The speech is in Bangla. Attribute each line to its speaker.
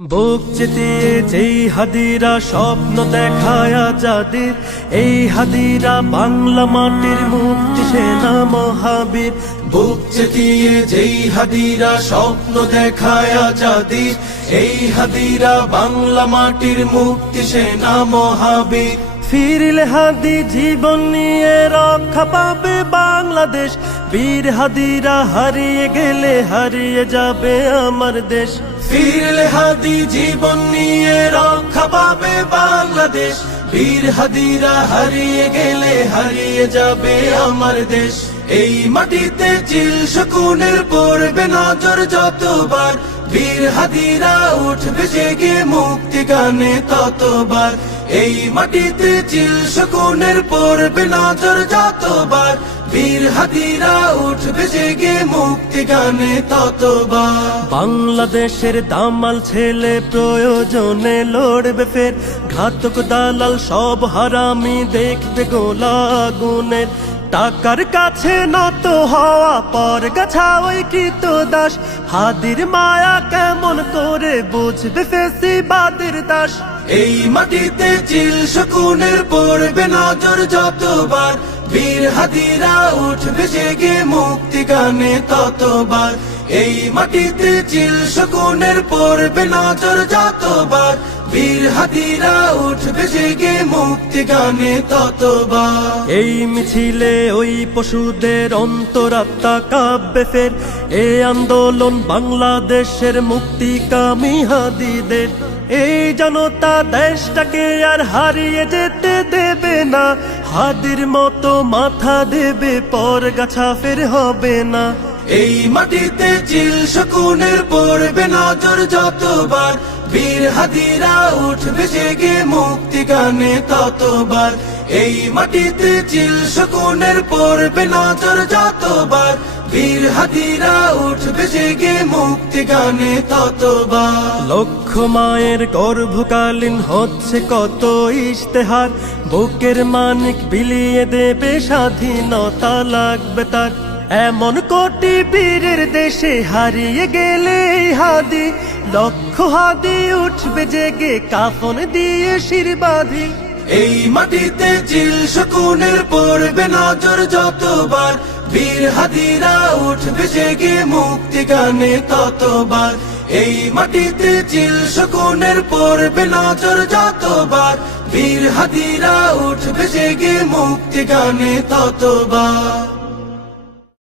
Speaker 1: বুক চেতিয়ে যেই হাদিরা স্বপ্ন দেখায় যাদের, এই হাদিরা বাংলা মাটির মুক্তি সেনা মহাবীর। বুক যেই হাদিরা স্বপ্ন দেখায় যাদের, এই হাদিরা বাংলা মাটির মুক্তি সেনা মহাবীর। ফিরিলে হাদি জীবন নিয়ে রক্ষা পাবে বাংলাদেশ বীর হাদিরা হারিয়ে গেলে হারিয়ে যাবে আমার দেশ। ফিরলে হাদি জীবন নিয়ে রক্ষা পাবে বাংলাদেশ। বীর হাদিরা হারিয়ে গেলে হারিয়ে যাবে আমার দেশ। এই মাটিতে চিল শকুনের পড়বে নজর যতবার। বীর হাদিরা উঠবে জেগে মুক্তি গানে ততবার। এই মাটিতে চিল শকুনের পড়বে নজর যতবার। বীর হাদিরা উঠবে জেগে মুক্তি গানে ততবার বাংলাদেশের দামাল ছেলে প্রয়োজনে লড়বে ফের। ঘাতক দালাল সব হারামি দেখবে গোলা গুনের টাকার কাছে নত হওয়া পর গাছা ওই কৃত দাস। হাদির মায়া কেমন করে বুঝবে ফেসি বাদের দাস। এই মাটিতে চিল শকুনের পড়বে নজর যতবার। বীর হাদিরা উঠবে জেগে মুক্তি গানে ততবার। এই মাটিতে চিল শকুনের পড়বে নজর যতবার। বীর হাদিরা উঠবে জেগে মুক্তি গানে ততবার। এই মিছিলে ওই পশুদের অন্তরাত্মা কাব্যে ফের। এই আন্দোলন বাংলাদেশের মুক্তি কামী হাদিদের। এই জনতা দেশটাকে আর হারিয়ে যেতে দেবে না। হাদির মতো মাথা দেবে পর গাছা ফের হবে না। এই মাটিতে চিল শকুনের পড়বে নজর যতবার। বীর হাদিরা উঠবে জেগে মুক্তি গানে ততবার। এই মাটিতে চিল শকুনের পড়বে নজর যতবার। বীর হাদিরা উঠবে জেগে মুক্তি গানে ততবার। লক্ষ মায়ের গর্ভকালীন হচ্ছে কত ইশতেহার। বুকের মানিক বিলিয়ে দেবে স্বাধীনতা লাগবে তার। এমন কোটি বীরের দেশে হারিয়ে গেলে হাদি। লক্ষ হাদি উঠবে জেগে কাফন দিয়ে শির বাঁধি। এই মাটিতে চিল শকুনের পড়বে নজর যতবার। বীর হাদিরা উঠবে জেগে মুক্তি গানে ততবার। এই মাটিতে চিল শকুনের পড়বে নজর যতবার। বীর হাদিরা উঠবে জেগে মুক্তি গানে ততবার।